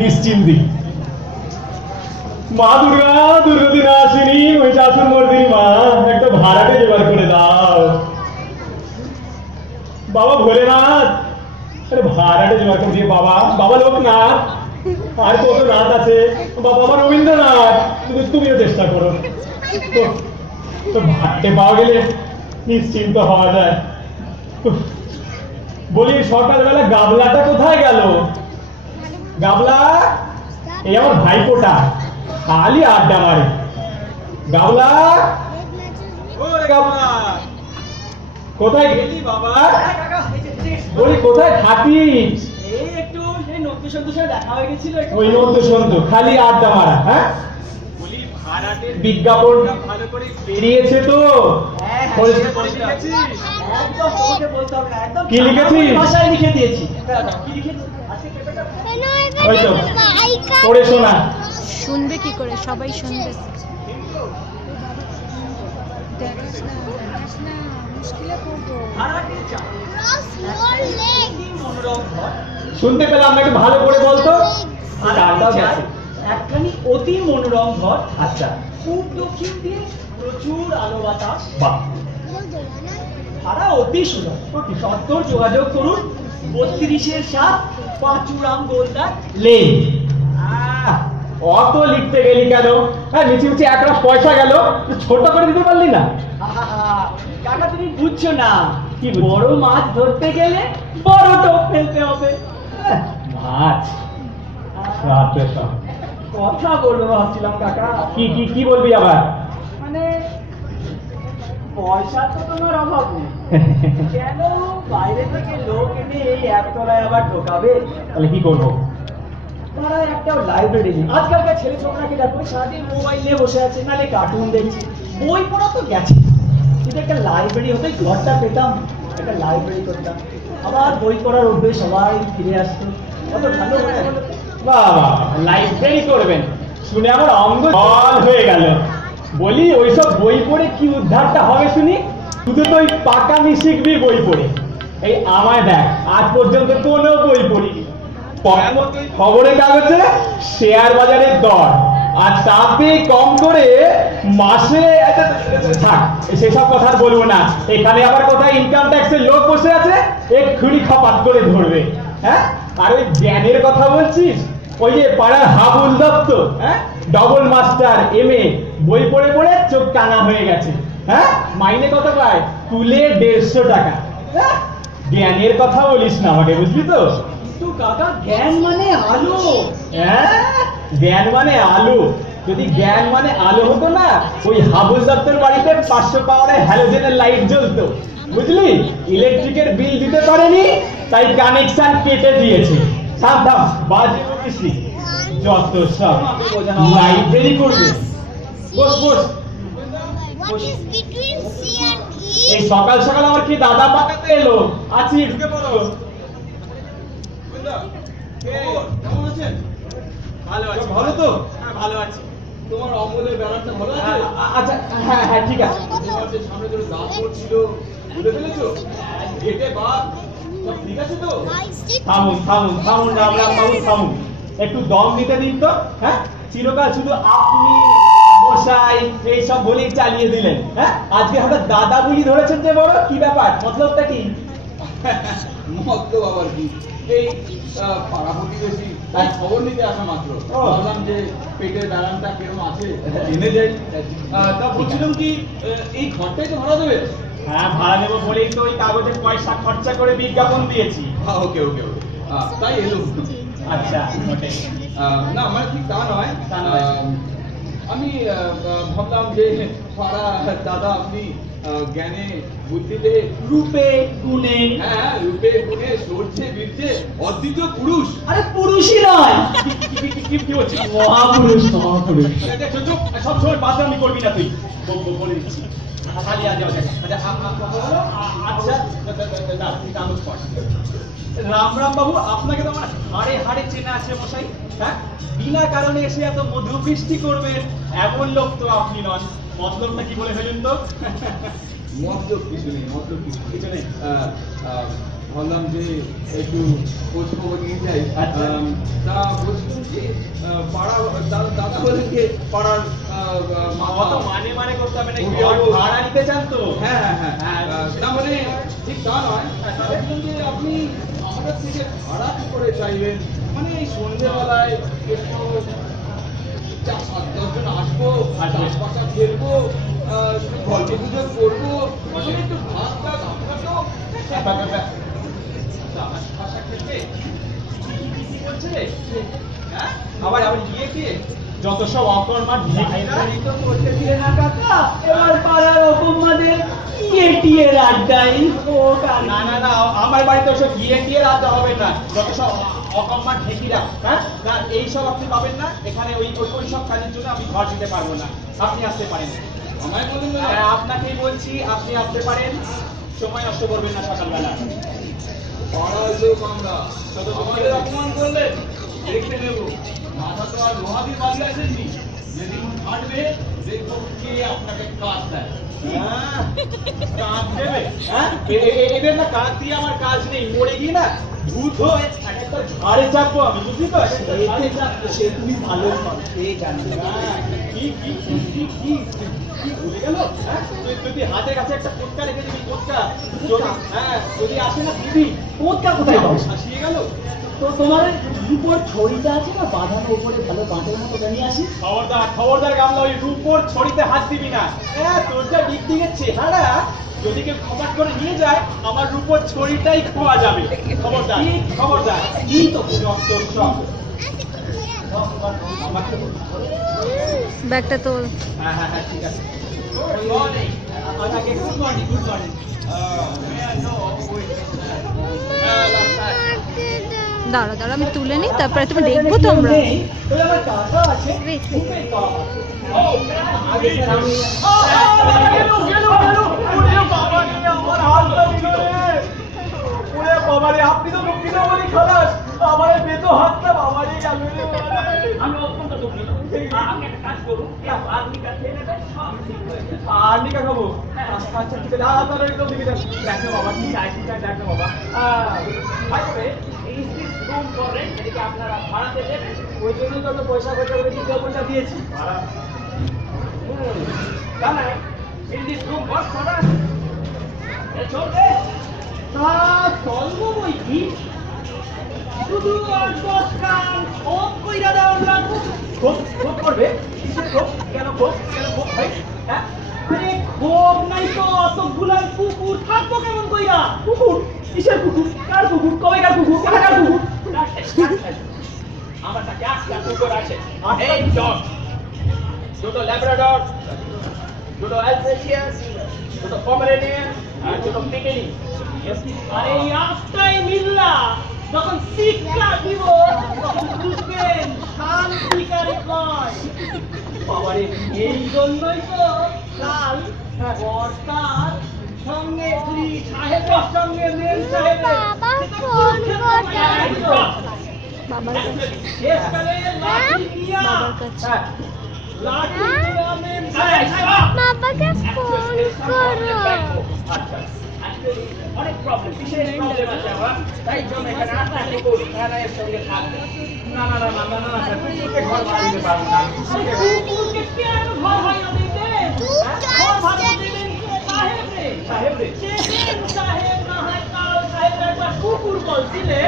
নিশ্চিন্তি মা দুর্গা দুর্গতি নাশিনী মহিষাসুর মর্দিনী মা একটা ভাড়াটে জোগাড় করে দাও। বাবা ভোলেনাথ আরে ভাড়াটে জোগাড় করে দিয়ে বাবা। বাবা লোকনাথ আর কত নাথ আছে বাবা রবীন্দ্রনাথ তুমিও চেষ্টা করো তো ভাড়াটে পাওয়া গেলে নিশ্চিন্ত হওয়া যায়। বলি সকালবেলা গাবলাটা কোথায় গেল? গাবলা এই আমার ভাইপোটা খালি আড্ডা মারে। গাবলা গাবলা কোথায় গেলি বাবা? বলি কোথায় থাকিস? এই একটু সেই নতুন সন্তুর সাথে দেখা হয়ে গেছিল। ওই নতুন সন্তু খালি আড্ডা মারা। হ্যাঁ বলি ভাড়াটের বিজ্ঞাপনটা ভালো করে বেরিয়েছে তো? একদম তোমাকে বলতে হবে না, একদম কি লিখেছিস? ভাষায় লিখে দিয়েছি। কি লিখেছি আজকে পেপারটা ওই তো পড়ে শোনা। শুনবে কি করে? সবাই শুনবে। দেখাস না মুশকিলে পড়বো। ভাড়াটের চাল মনোরম ঘর, শুনতে পেলাম নাকি ভালো করে বলতো? ভাড়াটের চাল একখানি অতি মনোরম ঘর। আচ্ছা পূব দক্ষিণ দিয়ে প্রচুর আলো বাতাস, বাহ ভাড়া অতি সুলভ। সত্তর যোগাযোগ করুন 32-7 পাঁচুরাম গোলদার লেন। অত লিখতে গেলি কেন? হ্যাঁ মিছি মিছি এক লাখ পয়সা গেল, ছোট করে দিতে পারলি না? কাকা তুমি বুঝছো না, কি বুঝছি? বড় মাছ ধরতে গেলে বড় টোপ ফেলতে হবে। মাছ রাতে সব কথা বলবো ভাবছিলাম কাকা। কি কি কি বলবি আবার? মানে পয়সা তো তোমার অভাব নেই, কেন বাইরে থেকে লোক এনে এই একতলায় আবার ঢোকাবে? তাহলে কি করবো? তারা একটা লাইব্রেরি নেই। আজকালকার ছেলে ছোকরাকে দেখো সারাদিন মোবাইল নিয়ে বসে আছে, নালে কার্টুন দেখছে, বই পড়া তো গেছে, কিন্তু একটা লাইব্রেরি হতে ঘরটা পেতাম, একটা লাইব্রেরি করতাম, আবার বই পড়ার অভ্যেস সবাই ফিরে আসতো, কত ভালো হয়ে গেল। বাবা লাইব্রেরি করবেন শুনে আমার অঙ্গ জল হয়ে গেল। বলি ওইসব বই পড়ে কি উদ্ধারটা হবে শুনি? শুধু তো ওই পাকামি শিখবি বই পড়ে। এই আমায় দেখ আজ পর্যন্ত কোনো বই পড়িনি। খবরের কাগজে শেয়ার বাজারের দর আর তাতে কম করে মাসে থাক, সেসব কথা আর বলবো না। এখানে আবার কোথায় ইনকাম ট্যাক্সের লোক বসে আছে, এক্ষুনি খপাত করে ধরবে। হ্যাঁ আর ওই জ্ঞানের কথা বলছিস, ওই যে পাড়ার হাবুল দত্ত, হ্যাঁ ডবল মাস্টার এমএ, বই পড়ে পড়ে চোখ কানা হয়ে গেছে। হ্যাঁ মাইনে কত পায়? তুলে 150 টাকা। হ্যাঁ জ্ঞানের কথা বলিস না আমাকে, বুঝলি তো? কিন্তু কাকা জ্ঞান মানে আলো। হ্যাঁ জ্ঞান মানে আলো। যদি জ্ঞান মানে আলো হতো না, ওই হাবুল দত্তর বাড়িতে 500 পাওয়ারের হ্যালোজেনের লাইট জ্বলতো, বুঝলি? ইলেকট্রিকের বিল দিতে পারেনি, তাই কানেকশন কেটে দিয়েছে। সাবধান বাজে বলিস যত সব লাইব্রেরি করবে। বস বস। What is between C and E? এই সকাল সকাল আমার কি দাদা পাকাতে এলো? আছি ঢুকে পড়ো। কেমন আছেন? ভালো আছি। ভালো তো? হ্যাঁ ভালো আছি। তোমার অমলের ব্যাপারটা ভালো আছে? আচ্ছা হ্যাঁ হ্যাঁ ঠিক আছে। তোমার যে সামনে ধরে দাঁত পড়ছিল ভুলে ফেলেছো? গেটে বাদ সব ঠিক আছে তো? I sit. থামুন থামুন থামুন রামরাম বাবু থামুন, একটু দম নিতে দিন তো। হ্যাঁ চিরকাল শুধু আপনি মশাই এইসব বলেই চালিয়ে দিলেন। হ্যাঁ আজকে হঠাৎ দাদা বলি ধরেছেন যে বড়, কি ব্যাপার? মতলবটা কি? মতলব আবার কি? এই পাড়া প্রতিবেশী তাই খবর নিতে আসা মাত্র ও। ভাবলাম যে পেটের ব্যায়ামটা কিরকম আছে জেনে যাই। তা বলছিলাম কি এই ঘরটাই তো ভাড়া দেবে? হ্যাঁ ভাড়া নেবো বলেই তো ওই কাগজে পয়সা খরচা করে বিজ্ঞাপন দিয়েছি। ওকে ওকে ওকে তাই এলো। আচ্ছা ওটাই। না মানে ঠিক তা নয়। তা নয়। আমি ভাবলাম যে পাড়া দাদা আপনি জ্ঞানে বুদ্ধিতে রূপে গুণে, হ্যাঁ রূপে গুণে সূর্যে বীর্যে অদ্বিতীয় পুরুষ। আরে পুরুষই নয়, কি হচ্ছে? মহাপুরুষ মহাপুরুষ। সব সময় বাদরামি করবি না তুই, বলে দিচ্ছি। খালি আজ আচ্ছা কাগজ পড়। রাম রাম বাবু, আপনাকে তো আমার হাড়ে হাড়ে চেনা আছে মশাই। হ্যাঁ বিনা কারণে এসে এত মধু বৃষ্টি করবেন এমন লোক তো আপনি নন। মতলবটা কি বলে ফেলুন তো? মতলব কিছু নেই, মতলব কিছু নেই। কিছু নেই। ভাবলাম যে একটু খোঁজ খবর নিয়ে যাই। আচ্ছা। তা বলছিলাম যে পাড়া দাদা বলেন যে পাড়ার অত মানে করতে হবে না, ওই ঘর বাবু। ভাড়া নিতে চান তো? হ্যাঁ হ্যাঁ হ্যাঁ হ্যাঁ। না মানে ঠিক তা নয়, বলছিলাম যে আপনি আমাদের থেকে ভাড়া কি করে চাইবেন? মানে এই সন্ধ্যেবেলায় একটু 4-7-10 জন আসবো, আশপাশা খেলবো, একটু গল্প গুজব করবো, মানে একটু ভাত টাত আপনাকেও আশপাশা খেলবে। কি বলছে? হ্যাঁ আবার গিয়ে কি যত সব অকর্মার ঢেকিরা। লাইব্রেরি তো করতে দিলে না কাকা, এবার পাড়ার অপমাদের ইয়ে আড্ডাই হোক। আর না না না, আমার বাড়িতে ওসব গিয়ে রাখতে হবে না, যত সব অকর্মার ঢেকিরা। হ্যাঁ না, এইসব আপনি পাবেন না এখানে। ওই সব কাজের জন্য আমি ঘর দিতে পারবো না। আপনি আসতে পারেন। আমায় বলুন না। হ্যাঁ, আপনাকেই বলছি, আপনি আসতে পারেন। সময় নষ্ট করবেন না সকালবেলা। পাড়ার লোক আমরা, আমাদের অপমান করলেন দেখে নেব। মাথা তো আর লোহা দিয়ে বাঁধি আসেননি, যেদিন ফাটবে দেখবো কে আপনাকে কাজ দেয়। হ্যাঁ, কাজ দেবে? হ্যাঁ, এদের না কাজ দিয়ে আমার কাজ নেই। মরে গিয়ে না ভূত হয়ে একটা ঝাড়ে চাপবো আমি, বুঝলি তো? একটা ঝাড়ে চাপবো। সে তুমি ভালো পাবে, সে জানি। হ্যাঁ, কি ভুলে গেল? হ্যাঁ, যদি হাতের কাছে একটা পোটকা রেখে দিবি, পোটকা যদি আসে না দিবি। পোটকা কোথায় পাবো? আসিয়ে গেল। তো তোমার উপর ছড়িটা আছে না বাঁধানো, উপরে ভালো বাঁধের মতো জানিয়ে আসি। খবরদার গামলা, ওই রূপোর ছড়িতে হাত দিবি না। হ্যাঁ, তোর যা দিকে চেহারা, যদি কেউ খবর করে নিয়ে যায় আমার রূপোর ছড়িটাই খোয়া যাবে। খবরদার কি তো যত সব। ব্যাগটা তোল। হ্যাঁ ঠিক আছে। আমাকে গুড মর্নিং, গুড মর্নিং। দাঁড়া দাঁড়া, আমি তুলে নিই, তারপরে তুমি দেখবো তো আমরা। ওই আমার কাকা আছে, Wait, wait. খুবই কম আছে। আগে স্যার আমি আপনি তো দুঃখিত বলি খালাস, আমার বেতো হাতটা বাবারই গেল। আমি অত্যন্ত দুঃখিত। আপনি একটা কাজ করুন, আর্নিকা খেয়ে নেবেন, সব ঠিক হয়ে যাবে। আর্নিকা খাবো? আচ্ছা ঠিক আছে। তাহলে একদম দিকে দেখো বাবা, কি চাই দেখো বাবা। By the way, is this room for rent? এদিকে আপনারা ভাড়াতে দেবেন, ওই জন্যই তো পয়সা খরচা করে বিজ্ঞাপনটা দিয়েছি। জানাই, in this room work for us? চলবে? তা চলবো বই কি? শুধু আর 10 কান খোপ কইরা দেওয়ার লাগবো। খোপ করবে? কিসের খোপ? কেন খোপ ভাই? হ্যাঁ? আরে খোপ নাই তো, অতগুলা কুকুর থাকবো কেমন কইরা? কুকুর? কিসের কুকুর? কার কুকুর? কবেকার কুকুর? কোথাকার কুকুর? আমার কাছে 8টা কুকুর আছে। এই ডগ, দুটো ল্যাব্রাডর, দুটো অ্যালসেশিয়ান, দুটো পমেরেনিয়ান আর দুটো পিকেনি। আরে এই রাস্তায় মিল্লা যখন শিক্ষা দিব তখন বুঝবেন শান্তিকারী নয়। বাবারে, এই জন্যই তো কাল বর্তার সঙ্গে শ্রী সাহেবের সঙ্গে মেম সাহেবের বাবা ফোন করছে। বাবার কাছে। শেষকালে লাঠি নিয়া বাবার কাছে। লাঠি নিয়া মেম সাহেব বাবাকে ফোন করো। আচ্ছা, অনেক প্রবলেম, বিশেষ প্রবলেম আছে আমার, তাই জন্য এখানে 8টা কুকুর থানার সঙ্গে থাকবে। না স্যার, কুকুরকে ঘর ভাড়া দিতে পারবো না। কুকুরকে কেন ঘর ভাড়া দিবেন? ঘর ভাড়া দিবেন সাহেব রে। সেদিন সাহেব না হয় কাল সাহেব একবার কুকুর বলছিলে,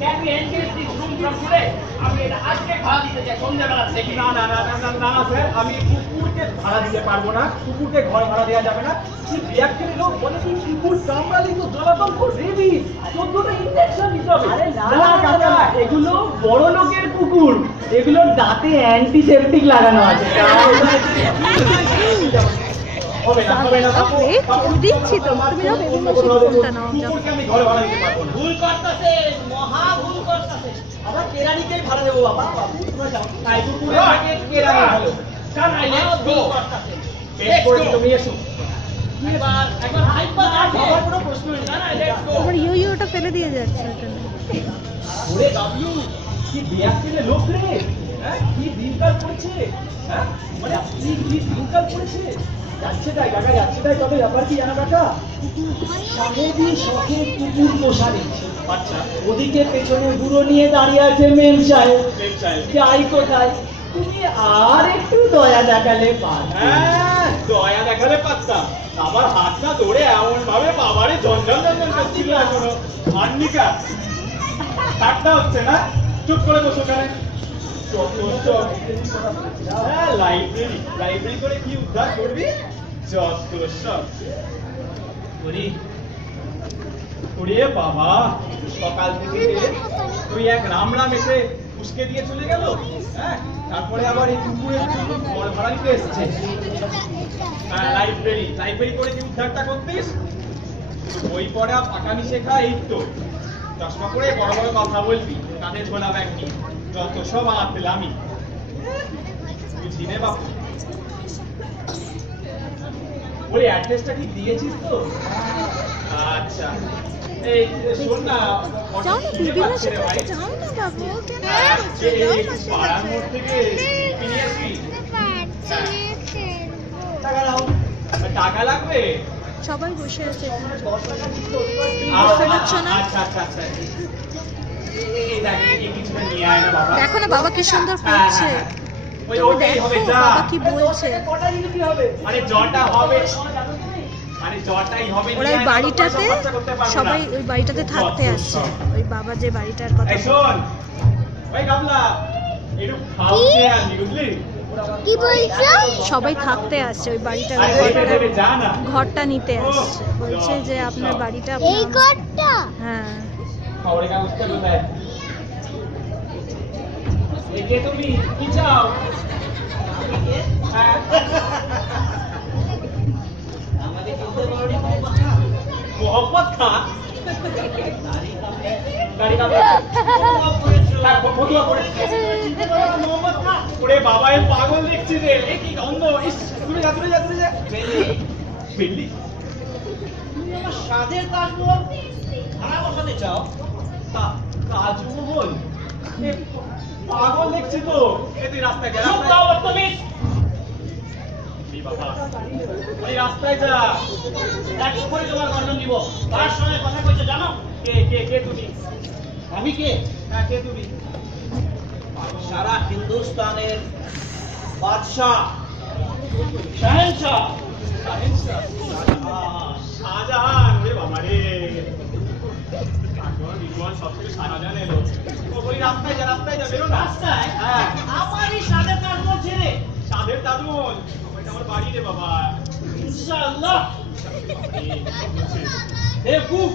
Can we engage this room from today? আমি এটা আজকে ভাড়া দিতে চাই সন্ধ্যাবেলা থেকে। না স্যার, আমি কুকুরকে ভাড়া দিতে পারবো না। কুকুরকে ঘর ভাড়া দেওয়া যাবে না। কি বিয়াক্কের লোক বলে কি কুকুর কামড়ালি তো জলাতঙ্ক রেবি 14টা ইনজেকশন দিতে হবে। আরে না কাকা, এগুলো বড় লোকের কুকুর, এগুলোর দাঁতে অ্যান্টিসেপটিক লাগানো আছে। হবে না বাবু। দিচ্ছি তো, তুমি যাও বেবি মেশিন ফোনটা নাও, যাও। কুকুরকে আমি ঘর ভাড়া দিতে পারবো না। ভুল করতেছে, মহা ভুল করতেছে। আবার কেরানিকেই ভাড়া দেবো বাবা। তোমরা যাও। তাই কুকুরের আগে কেরানি ভালো। Kanai, Let's go. ভুল করতেছে। পেট করে তুমি এসো। একবার হাইপা আছে, আমার কোনো প্রশ্ন নেই। না, লেটস গো। আমার ইউটা ফেলে দিয়ে যাচ্ছে ওখানে। ওরে বাবলু, কি বিয়াক্কের লোক রে। হ্যাঁ কি দিনকাল পড়েছে, হ্যাঁ মানে কি দিনকাল পড়েছে। যাচ্ছে তাই কাকা, যাচ্ছে তাই। তবে ব্যাপার কি জানো কাকা, সারাদিন শখে কুকুর পোষা দেখছি। আচ্ছা, ওদিকে পেছনে বুড়ো নিয়ে দাঁড়িয়ে আছে মেম সাহেব। মেম সাহেব। যাই কোথায়, তুমি আর একটু দয়া দেখালে পার। হ্যাঁ, দয়া দেখালে পারতাম। আবার হাতটা ধরে এমন ভাবে বাবারে ঝনঝন ঝনঝন করছিল এখনো। আন্নিকা ঠাট্টা হচ্ছে না? চুপ করে বসো ওখানে। হ্যাঁ, লাইব্রেরি করে কি উদ্ধার করবি? যত সব। ওরে বাবা, সকাল থেকে তুই এক রাম এসে উস্কে দিয়ে চলে গেল। হ্যাঁ, তারপরে আবার এই কুকুরের জন্য ঘর ভাড়া নিতে এসছে। লাইব্রেরি করে কি উদ্ধারটা করতিস? বই পড়া, পাকামি শেখা, এই তো। চশমা পরে বড় বড় কথা বলবি, কাঁধে ঝোলা ব্যাগ নিয়ে। যত সব আমি বুঝলি রে বাপু। ওই অ্যাড্রেসটা কি দিয়েছিস তো? আচ্ছা, এই শোন না, যাও না, খিদে দিদিমার পাচ্ছে রে সাথে ভাই। যাও না বাবু। পাড়ার মোড় থেকে জিলিপি নিয়ে আসবি। টাকা দাও। টাকা লাগবে? সবাই বসে আছে এখানে। 10 টাকা দিতে বুঝতে পারছো না? আচ্ছা। এই দেখ, এই কিছুটা নিয়ে আয় না বাবা। দেখো না বাবা কি সুন্দর হ্যাঁ, করছে। হ্যাঁ, ওই তুমি ওটাই দেখো হবে, যা। বাবা কি বলছে। কটা জিনিস হবে? মানে জটা হবে, মানে জটাই হবে। ওরা ওই বাড়িটাতে সবাই ওই বাড়িটাতে থাকতে যত আসছে। সব। ওই বাবা যে বাড়িটার কথা এই শোন, ওই গামলা একটু খাওয়াতে আনবি, বুঝলি? কি বলছো? সবাই থাকতে আসছে ওই বাড়িটার আরে দেবে, যা না। ঘরটা নিতে আসছে। বলছে যে আপনার বাড়িটা এই ঘরটা? হ্যাঁ। খবরের কাগজটা কোথায়? এই কে তুমি? কি চাও? হ্যাঁ। মোহাম্মদ খান? দাড়ি কামড়া। হ্যাঁ, ফতুয়া পড়েছে। মোহাম্মদ খান? ওরে বাবা, এ পাগল দেখছি রে। এ কি গন্ধ! ইস, দূরে যা। বেল্লি? তুমি আমার স্বাদের তাজমহল ভাড়া বসাতে চাও? তাজমহল? এ পাগল দেখছি তো। এ তুই রাস্তায় যা। এই বাবা, ওই রাস্তায় যা। এক করে তোমার গর্জন দিব। তার সঙ্গে কথা কইছো জানো? কে তুমি? আমি কে? হ্যাঁ, কে তুমি? সারা হিন্দুস্তানের বাদশাহ, শাহেনশাহ। শাহজাহান? ওরে বাবা রে, রিজওয়ান সব থেকে শাহজাহান এলো। ও বলি রাস্তায় যা, বেরো না। রাস্তায়? হ্যাঁ, আমার এই সাদের তাজমহল ছেড়ে সাধের তাজমহল? ওইটা আমার বাড়ি রে বাবা। ইনশাআল্লাহ বেকুফ,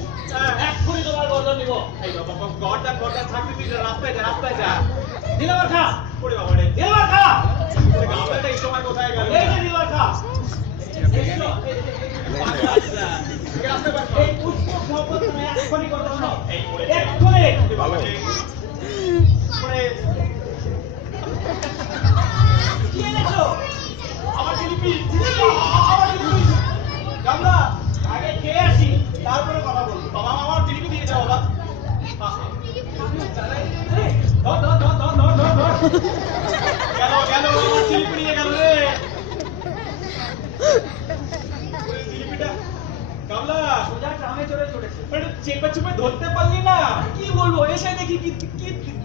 এক করে তোমার গর্জন নিব। এই বাবা, গড়টা থাকতে তুই রাস্তায় যা। দিলবার খা, ওরে বাবা রে, দিলবার খা, গামলাটা এই সময় কোথায় গেল? এই যে দিলবার খা। রাস্তায় বার কর। এই পুষ্প শপথ তুমি এক্ষুনি করতে শোনো। এই করে এক্ষুনি। বাবা রে, করে কি এনেছো? আমার জিলিপি। গামলা, আগে খেয়ে আসি, তারপরে কথা বলবো। বাবা আমার জিলিপি দিয়ে যাও বাবা। ধর। গেল, আমার জিলিপি নিয়ে গেল রে। ওই জিলিপিটা গামলা সোজা ট্রামে চড়েছে। একটু চেপে ধরতে পারলি না? কি বলবো, এসে দেখি কি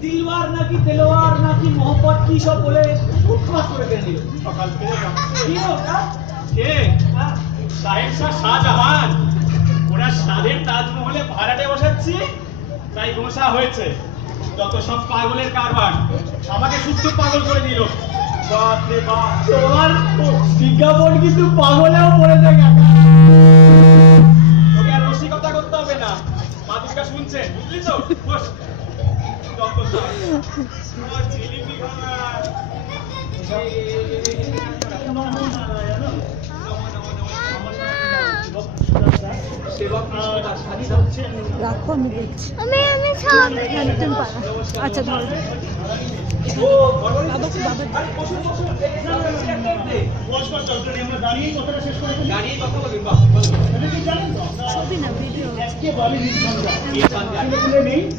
দিলবার নাকি তেলোয়ার নাকি মোহাম্মদ কি সব বলে উৎখাত করে ফেলে দিল। সকাল থেকে কি ওটা? কে? হ্যাঁ, শাহেনশাহ শাহজাহান। ওরা স্বাদের তাজমহলে ভাড়াটে বসাচ্ছি, তাই গোসা হয়েছে। যত সব পাগলের কারবার, আমাকে শুদ্ধ পাগল করে দিল। বাপ রে বাপ, তোমার বিজ্ঞাপন কিন্তু পাগলেও পড়েছে কাকা। তোকে আর রসিকতা করতে হবে না। মাতুকা শুনছেন, বুঝলি তো? বস। যত সব তোমার জিলিপি খাওয়া। সেবক রাখো, আমি দেখছি। আমি সব একদম পারা। আচ্ছা ধর বাবা। দাঁড়িয়েই কথাটা শেষ করে দাঁড়িয়ে কথা বলবেন বাবা। ছবি না ভিডিও। এই সন্ধ্যা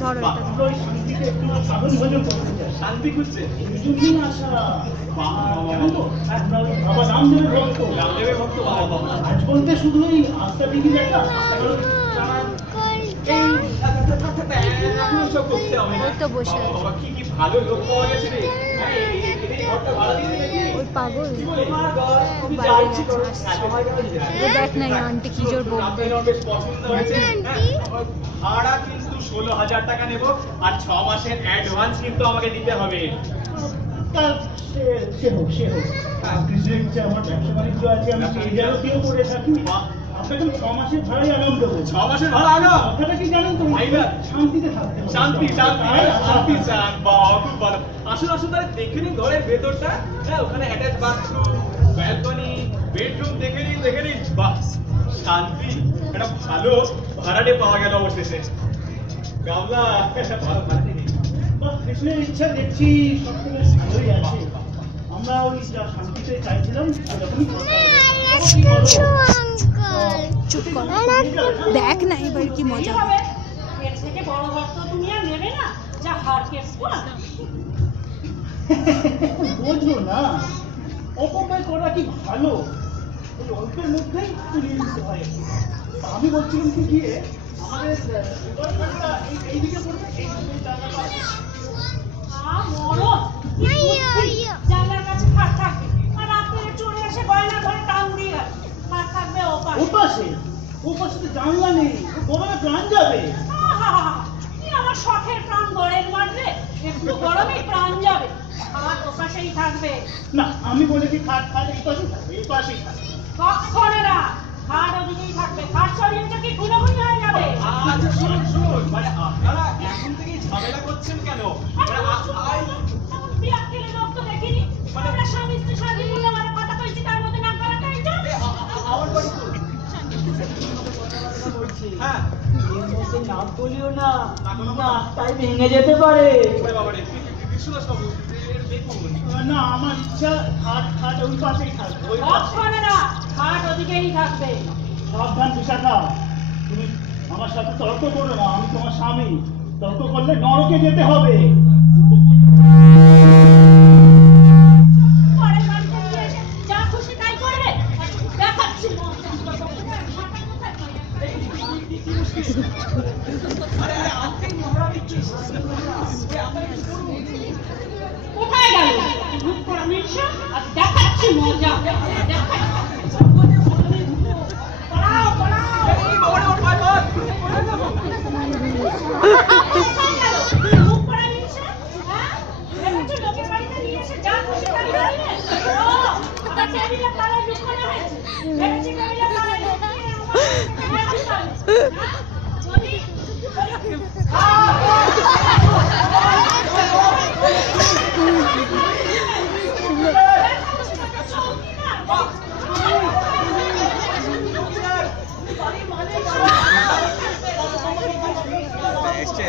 ধরো এটা। আমরা ওই শান্তিতে একটু সাধন ভোজন করতে চাই। শান্তি খুঁজছে এই জন্যই আসা। জানো তো, আমরা ওই বাবা রামদেবের ভক্ত। রামদেবের ভক্ত, বাবা বাবা। আজ বলতে শুধু ওই আস্থা দিঘি দেখা, এখনো সব করতে হবে না। ওই তো বসে আছে। বাবা, কি কি ভালো লোক পাওয়া গেছে রে। হ্যাঁ, এই ঘরটা ভাড়া দিয়ে দেবে নাকি? ওই পাগল তোমার ঘর, তুমি যা বাইরে ইচ্ছে করো, সময় গেলে যেতে পারো। ও দেখ না এই আন্টি কি জোর বকবে। রাতে আমার বেশ পছন্দ হয়েছে। হ্যাঁ, ভাড়া কিন্তু 16,000 টাকা নেব, আর 6 মাসের অ্যাডভান্স কিন্তু আমাকে দিতে হবে। তা সে হোক, সে হোক। কৃষ্ণের ইচ্ছে, আমার ব্যবসা বাণিজ্য আছে, আমি সেই যাবতীয় করে থাকি। আপনাকে আমি 6 মাসের ভাড়াই আরাম দেবো। 6 মাসের ভাড়া আনো। কথাটা কি জানেন তো? ভাই না। শান্তিতে থাকতে হবে। শান্তি শান্তি হ্যাঁ, শান্তি চান, বাহ খুব ভালো। আসুন আসুন, তাহলে দেখে নিন ঘরের ভেতরটা। হ্যাঁ, ওখানে অ্যাটাচ বাথরুম, ব্যালকনি, বেডরুম দেখে নিন। বাহ, শান্তি। একটা ভালো ভাড়াটে পাওয়া গেল অবশেষে। গামলা, ভালো ভাড়াটে নেই। বাহ, কৃষ্ণের ইচ্ছা দেখছি সব থেকে ভালোই আছে। আমরা ওই যা শান্তিতে চাইছিলাম সেরকমই করতে হবে। চুপ কর, দেখ না এবার কি মজা। হবে এর থেকে বড় ঘর তো তুমি আর নেবে না, যা হার কেসবো না। বোঝো না, অপব্যয় করা কি ভালো? ওই অল্পের মধ্যেই তুলিয়ে দিতে হয়। আমি বলছিলাম কি গিয়ে আমাদের দোকানটা এইদিকে পড়বে, এই জায়গাটা। মরো জানলার কাছে খাট থাকবে, আর রাত্রে চলে এসে গয়না ধরে টান দিয়ে গেল। খাট থাকবে ওপাশে। ওপাশে তো জানলা নেই, গরমে প্রাণ যাবে। কি আমার শখের প্রাণ গড়ের মারবে, একটু গরমে প্রাণ যাবে। খাট ওপাশেই থাকবে। না, আমি বলেছি খাট এই পাশেই থাকবে, এই পাশেই থাকবে। কখনো না, খাট ওদিকেই থাকবে। খাট সরিয়েছে কি গুণগুণ হয়ে যাবে। আচ্ছা শুনুন, মানে আপনারা এখন থেকেই ঝামেলা করছেন কেন? মানে বিরাট ছেলে লোক তো দেখিনি। আমরা স্বামী স্ত্রী স্বাধীন বলে আমার কথা কইছি, তার মধ্যে নাক গলাটা এইটা। আমার বাড়ি তো। হ্যাঁ, এর মধ্যে নাক গলিও না, নাকটাই ভেঙে যেতে পারে। ওরে বাবা রে, বিশ্বনাথ বাবু, দেখুন। না, আমার ইচ্ছা খাট ওই পাশেই থাকবে, ওই পাশে। কখনো না, খাট ওদিকেই থাকবে। সাবধান বিশাখা, তুমি আমার সাথে তর্ক করো না। আমি তোমার স্বামী, তর্ক করলে নরকে যেতে হবে। পরের বাড়িতে গিয়ে এসে যা খুশি তাই করবে। দেখাচ্ছি মজা। কোথায় গেল রূপ করা মির্জা? আর দেখাচ্ছি মজা। পড়াও পড়াও। কোথায় গেল রূপ করা মির্জা? হ্যাঁ, ভেবেছো লোকের বাড়িতে নিয়ে এসে যা খুশি তাই করবে? ও, ওটা টেবিলের তলায় লুকানো হয়েছে। ভেবেছি টেবিলের তলায় লুকিয়ে আমার হ্যাঁ, বলি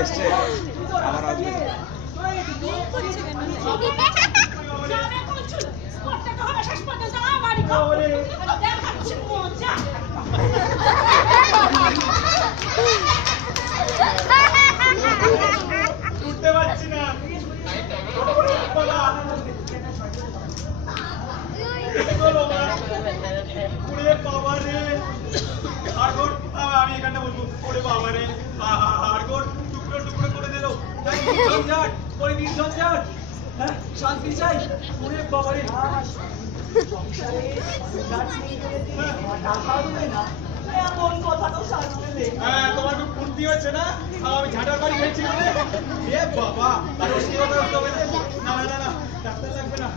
এসছে আমার আসবে। যাবে কচু, করতে তো হবে শেষ পর্যন্ত আমারই খবর। দেখাচ্ছি মজা। উঠতে পারছি না। আমি এখানটা বলবো, ওরে বাবা রে, হাড়গোড় টুকরো টুকরো করে দিল। ঝঞ্ঝাট, ওই নির্ঝঞ্ঝাট। হ্যাঁ, শান্তি চাই। ওরে বাবা রে। হ্যাঁ, তোমার খুব ফুর্তি হয়েছে না? আমি ঝাঁটার বাড়ি খেয়েছি বলে। এ বাবা, আর ওষুধ কথা বলতে হবে না। না না না, ডাক্তার লাগবে না।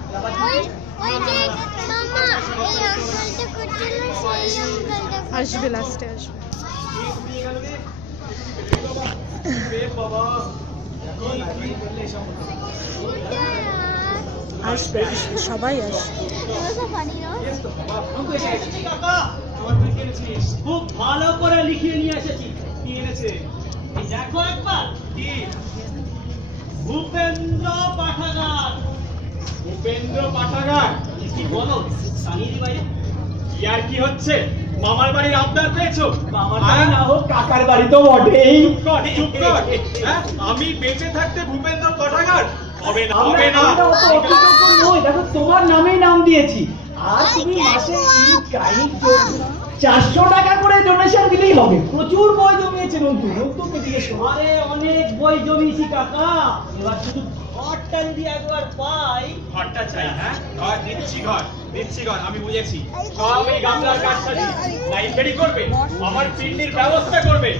আসবে লাস্টে আসবে। নিয়ে গেল রে। এ বাবা, কি করলে এসব? আসবে আসবে, সবাই আসবে। খুব ভালো করে লিখিয়ে নিয়ে এসেছি। কি এনেছে? এই দেখো একবার, কি? ভূপেন্দ্র পাঠাগার। উপেন্দ্র পাঠাগার? কি বলো, সানিদি বাইরে কি আর কি হচ্ছে? মামার বাড়ির আবদার পেয়েছো? আমার বাড়ি না হোক কাকার বাড়ি তো বটেই। চুপ কর। হ্যাঁ? আমি বেঁচে থাকতে ভূপেন্দ্র কোঠাগার হবে না, আমরা হবে না। আমরা অত অকৃতজ্ঞ নই, দেখো তোমার নামেই নাম দিয়েছি। আর তুমি মাসে 400 টাকা করে ডোনেশন দিলেই হবে। প্রচুর বই জমিয়েছে নন্তু, নন্তুকে দিয়ে শোনো। আরে অনেক বই জমিয়েছি কাকা, এবার শুধু ঘরটা যদি একবার পাই। ঘরটা চাই, হ্যাঁ? ঘর দিচ্ছি, ঘর আমি বুঝেছি। সব এই গামলার কাজ সাজি লাইব্রেরি করবে, আমার পিন্ডির ব্যবস্থা করবে।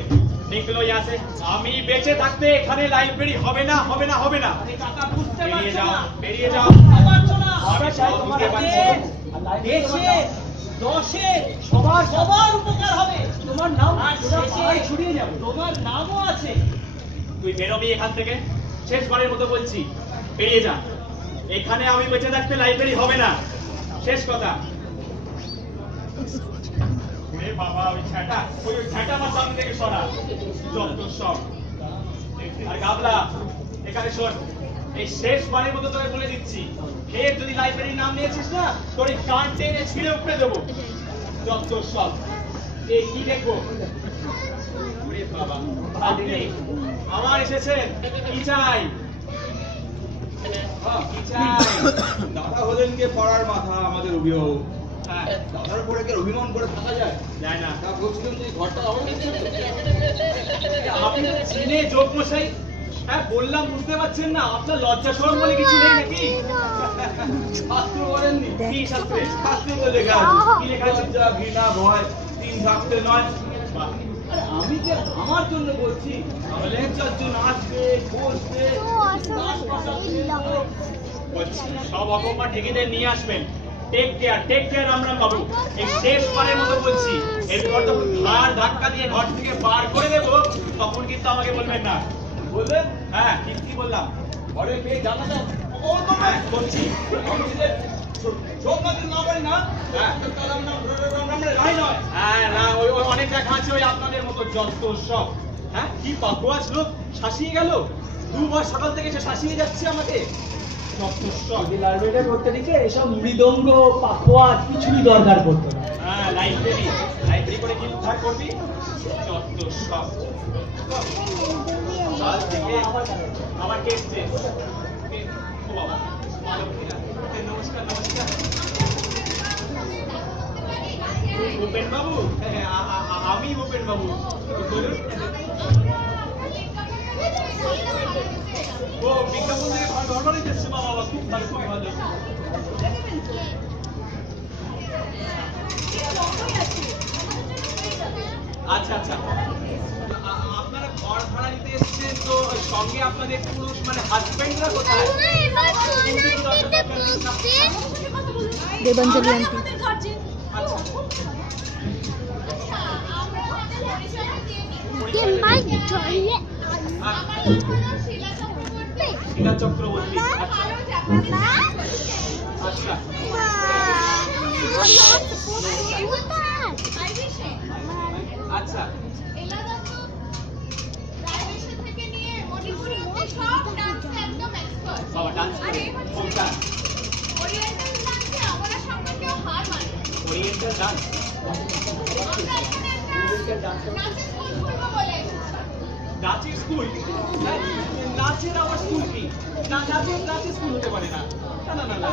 নিকলোই আছে, আমি বেঁচে থাকতে এখানে লাইব্রেরি হবে না, হবে না, হবে না। আরে কাকা বুঝতে বেরিয়ে পারছো যাও, না, বেরিয়ে যাও। বুঝতে পারছো না। আমি সব বুঝতে পারছি। দেশে দশে সবার উপকার হবে। তোমার নাম আর ওরা শেষে পাড়ায় ছড়িয়ে যাবে। তোমার নামও আছে। তুই বেরোবি এখান থেকে, শেষবারের মতো বলছি, বেরিয়ে যা। এখানে আমি বেঁচে থাকতে লাইব্রেরি হবে না, শেষ কথা। ওরে বাবা, ওই ঝ্যাঁটা আমার সামনে থেকে সরা, যত সব। আর গাবলা, এখানে শোন, এই শেষবারের মতো তোকে বলে দিচ্ছি, ফের যদি লাইব্রেরির নাম নিয়েছিস না, তোর এই কান টেনে ছিঁড়ে উপড়ে দেবো, যত সব। এই কি দেখবো? ওরে বাবা, আপনি আমার এসেছেন, কি চাই? কি চাই? দাদা হলেন কে পাড়ার মাথা, আমাদের অভিভাবক। হ্যাঁ, দাদার উপরে কি অভিমান করে থাকা যায়? যায় না। তা বলছিলাম যে ঘরটা হবে না? আপনি চিনে যোগ মশাই? হ্যাঁ, বললাম বুঝতে পারছেন না? আপনার লজ্জা শরম বলে কিছু নেই নাকি? শাস্ত্র বলেননি? কি শাস্ত্রে? শাস্ত্রে তো লেখা আছে, কি লেখা আছে? লজ্জা, ঘৃণা, ভয়, তিন থাকতে নয়। বাহ, আরে আমি যে আমার জন্য বলছি, তাহলে চারজন আসবে, বসবে, নাচ বাজাচ্ছে, বলছি, সব অপমান ঠেকিদের নিয়ে আসবেন। টেক কেয়ার রামরাম বাবু। এই শেষবারের মতো বলছি, এরপর যখন ঘাড় ধাক্কা দিয়ে ঘর থেকে বার করে দেবো, তখন কিন্তু আমাকে বলবেন না। বলবেন? হ্যাঁ, কি বললাম? ঘরে পেয়ে জানা যায়। হ্যাঁ, বলছি। আমি যে সোমনাথের না পারি না, হ্যাঁ। তার আমরা রাই নয়। হ্যাঁ, না, ওই অনেক দেখা আছে ওই আপনাদের মতো যত সব। হ্যাঁ, কি পাকুয়াজ লোক, শাসিয়ে গেল। দুবার সকাল থেকে সে শাসিয়ে যাচ্ছে আমাকে, যত সব। যদি লাইব্রেরিটা করতে দিকে এসব মৃদঙ্গ পাখোয়া কিছুই দরকার পড়তো না। হ্যাঁ, লাইব্রেরি করে কি উদ্ধার করবি, যত সব। কাল থেকে আমার কে এসছে? ও বাবা, নমস্কার। ভূপেন বাবু? হ্যাঁ, আমি ভূপেন বাবু, বলুন। ও বিজ্ঞাপন থেকে ধর্ম নিতে এসছে, বাবা খুব ভালো, খুবই ভালো। আচ্ছা, আপনারা ঘর ভাড়া নিতে এসেছেন, তো সঙ্গে আপনাদের পুরুষ মানে হাজবেন্ডরা কোথায়? দেবাঞ্জলি আন্টি। আচ্ছা, শিলা চক্রবর্তী। আচ্ছা, আচ্ছা। বাবা ডান্স করে, কোন ডান্স? Oriental dance. নাচের স্কুল? হ্যাঁ, নাচের আবার স্কুল কি? না, নাচের স্কুল হতে পারে না। না।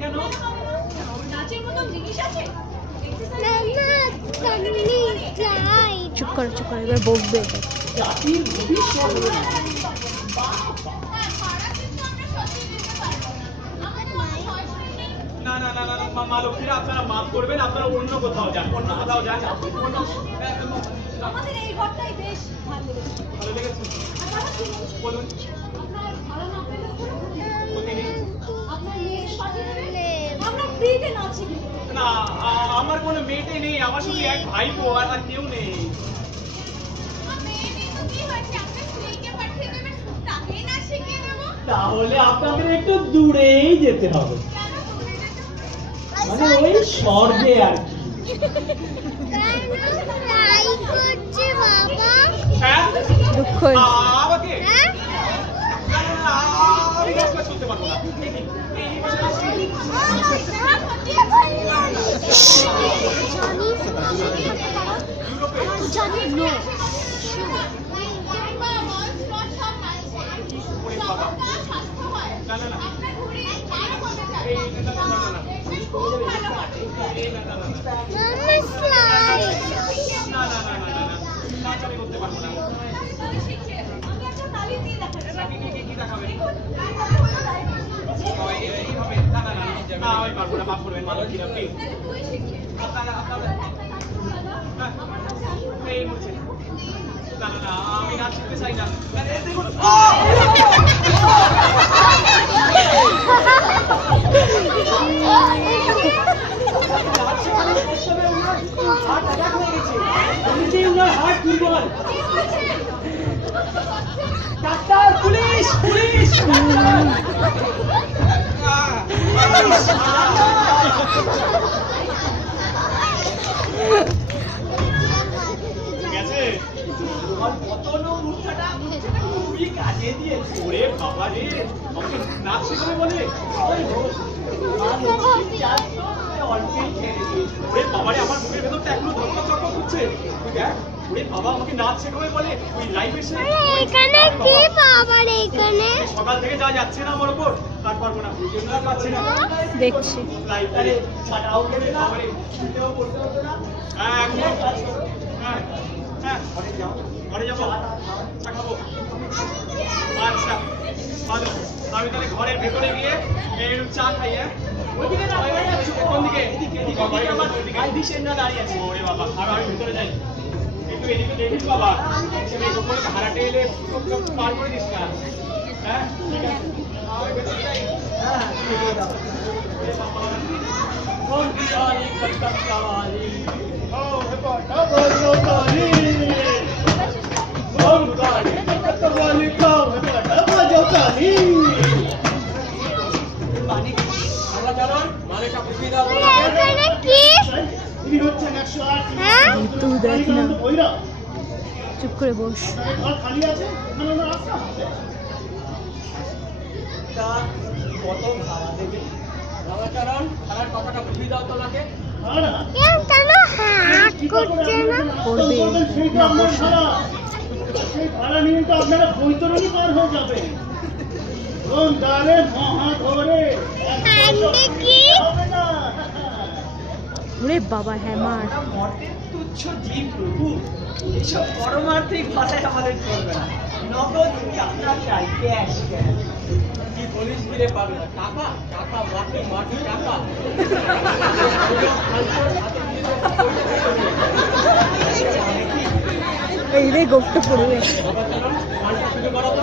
কেন? নাচের মতো জিনিস আছে? চুপ করো, এবার বকবে এটা। জাতির ভবিষ্যৎ হলো না। না, মা লক্ষ্মীরা, আপনারা মাফ করবেন, আপনারা অন্য কোথাও যান। আমাদের এই ঘরটাই বেশ ভালো লেগেছে। ভালো লেগেছে? আর দাদা কি বলছেন? বলুন। আপনার ভাড়া না পেলে প্রতিদিন? আপনার মেয়েকে পাঠিয়ে দেবেন, আমরা ফ্রিতে নাচি। না, আমার কোনো মেয়েটে নেই, আমার শুধু এক ভাইপো, আর কেউ নেই। তাহলে আপনাদের একটু দূরেই যেতে হবে, মানে ওই স্বর্গে আর কি। হ্যাঁ? দুঃখ আমাকে? না, আমি রাস্তা চলতে পারবো না। এই পাশে আসি। Johnny, no. আমি নাচ শিখতে চাই না। Doctor, police, police! তোমার বদনও মূর্ছাটা খুবই কাজে দিয়েছে। ওরে বাবা রে, আমাকে নাচ শেখাবে বলে? অল্পেই ছেড়ে দিয়েছে। ওরে বাবা রে, আমার মুখের ভেতরটা এখনো ধক্কা চক্কা করছে। তুই দেখ, ওরে বাবা আমাকে নাচ শেখাবে বলে ওই লাইভ এসে এখানে কি পাবার এখানে? সকাল থেকে যা যাচ্ছে না আমার উপর, তার পারবো না, ওই জন্য আর পাচ্ছি না। দেখছি লাইভ আরে ছাটাও কেনে না, ছুটেও পড়তে হতো না। হ্যাঁ একদম। কাজ করো। হ্যাঁ হ্যাঁ, ঘরে যাও। ঘরে যাবো, চা খাবো। আচ্ছা ভালো, আমি তাহলে ঘরের ভেতরে গিয়ে একটু চা খাই। হ্যাঁ ওইদিকে না, ওই যাচ্ছ। কোন দিকে? এদিকে, এদিকে, এদিকে আমার আইডিশনরা দাঁড়িয়ে আছে। ওরে বাবা, আর আমি ভিতরে যাই। একটু এদিকে দেখিস বাবা, ছেলে গোপনে ভাড়াটে এলে পার করে দিস না। হ্যাঁ ঠিক আছে, আমি ভেতরে যাই। হ্যাঁ, এদিকে যাও। কোন দিয়ালি কত্তা কাওয়ালি, ও হেপাটা বলো তালি, কোন গালি কত্তা কাওয়ালি কাও হেপাটা বাজাও তালি। মানে কি? আমরা জানো মানেটা বুঝিয়ে দাও। এখানে কি? তিনি হচ্ছেন 108 হ্যাঁ? তুই দেখ না ভৈরব। চুপ করে বস আপনাদের ঘর খালি আছে, এখানে ওনার আশ্রম আছে। তা কত ভাড়া দেবে? রামাচরণ, তার কথাটা বুঝিয়ে দাও তোনাকে। ভাড়া? কেন কেন হাত কি করে করছে না? করবে। করবেন, সেই তো আপনার ভাড়া। সেই ভাড়া নিয়ে তো আপনারা বৈতরণী পার হয়ে যাবেন। কোন দ্বারে মহা ধরে আন্টি কি? হবে না। ওরে বাবা হ্যামার আমরা মর্তের তুচ্ছ জীব প্রভু। এইসব পরমার্থিক ভাষায় আমাদের চলবে না। নগদ টাকা চাই, ক্যাশ ক্যাশ। কি বলিস ফিরে পাবে না, টাকা টাকা মাটি মাটি টাকা। এই রে গোফটা পড়বে রামাচরণ, গানটা শুরু করো তো।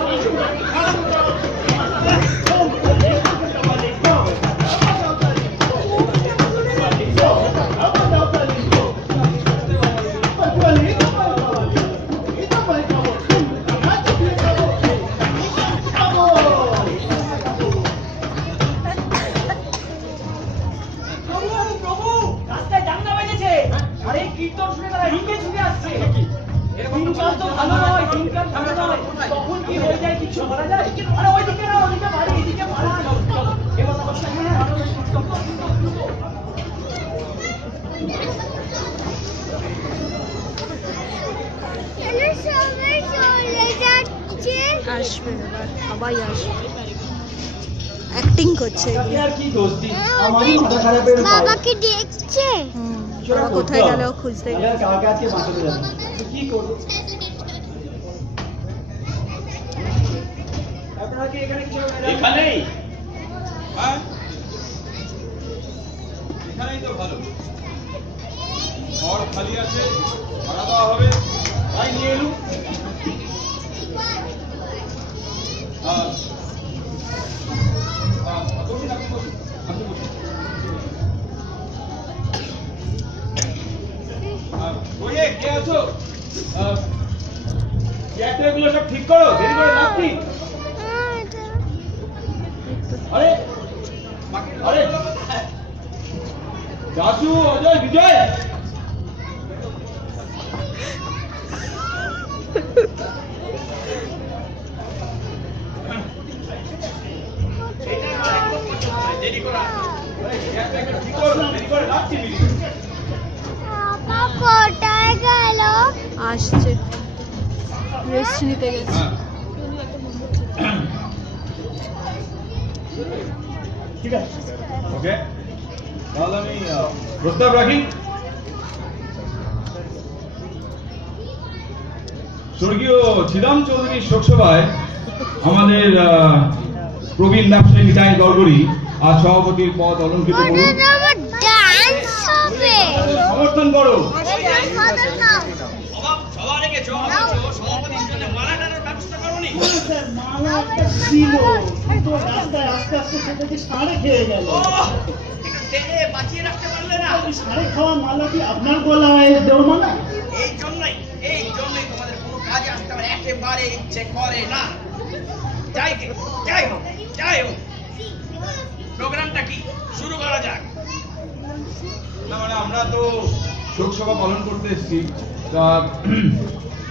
প্রভু, প্রভু, রাস্তায় দাঙ্গা বেজেছে। আরে কীর্তন শুনে তারা রিঙে ছুটে আসছে। দিনকাল তো ভালো নয়, দিনকাল ভালো নয়। কখন কি হয়ে যায় কিছু বলা যায়? আরে ওইদিকে না, ওইদিকে বাড়ি, এদিকে বাড়ি। এবার অবস্থা হ্যাঁ, আরো বেশি দ্রুত, দ্রুত, দ্রুত। কেন সবাই চলে যাচ্ছে? আসবে এবার সবাই আসবে অ্যাক্টিং করছে তাকে এগুলো। আর কি দোষ দিই? আমারই মাথা খারাপের উপায়। বাবাকে দেখছে? হুম ওরা কোথায় গেল খুঁজতে আমি গেল আর কাউকে আজকে বাঁচাতে যাবো না। তো কি করবো? আপনারা কি এখানে কিছু এখানেই? হ্যাঁ এখানেই তো ভালো, ঘর খালি আছে, ভাড়া দেওয়া হবে, তাই নিয়ে এলুম। বসুন, আপনি বসুন, আপনি বসুন। ওয়ে কে আছো? এগুলো সব ঠিক করো, দেরি করে লাভ কি? আরে আরে দাসু, অজয়, বিজয়, দেরি করা ঠিক করো, দেরি করে লাভ কি? আসছে, রেস্ট নিতে গেছে। ঠিক আছে ওকে, তাহলে আমি প্রস্তাব রাখি। স্বর্গীয় ছিদাম চৌধুরীর শোকসভায় আমাদের প্রবীণ ব্যবসায়ী নিতাই গড়গড়ি আজ সভাপতির পদ অলঙ্কৃত করুন। ডান্স হবে। সমর্থন করো। স্যার মালা একটা ছিল, কিন্তু রাস্তায় আস্তে আস্তে সেটা যে সাড়ে খেয়ে গেল। ওই সাড়ে খাওয়া মালা কি আপনার গলায় দেও না? এই জন্যই তোমাদের কোনো কাজে আসতে আমার একেবারে ইচ্ছে করে না। যাই হোক প্রোগ্রামটা কি শুরু করা যাক। না মানে আমরা তো শোকসভা পালন করতে এসেছি, তা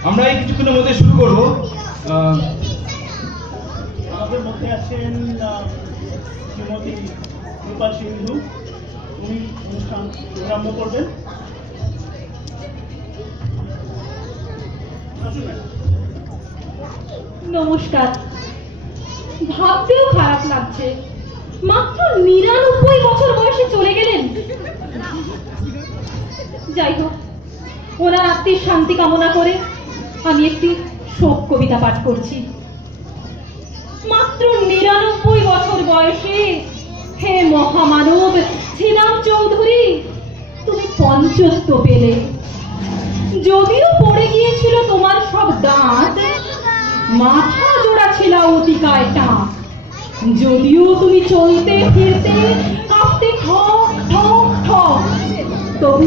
আমরা এই কিছুক্ষণের মধ্যে শুরু করবো। আমাদের মধ্যে আছেন শ্রীমতী রূপা সিন্ধু, উনি অনুষ্ঠান গ্রাম্য করবেন। আসুন ম্যাডাম। নমস্কার। ভাবতেও খারাপ লাগছে, মাত্র 99 বছর বয়সে চলে গেলেন। যাই হোক, ওনার আত্মীর শান্তি কামনা করে আমি একটি শোক কবিতা পাঠ করছি। মাত্র 99 বছর বয়সে হে মহামানব ছিদাম চৌধুরী, তুমি পঞ্চত্ব পেলে। যদিও পড়ে গিয়েছিল তোমার সব দাঁত, মাথা জোড়া ছিল অতিকায় টাক। যদিও তুমি চলতে ফিরতে কাঁপতে ঠক ঠক ঠক, তবু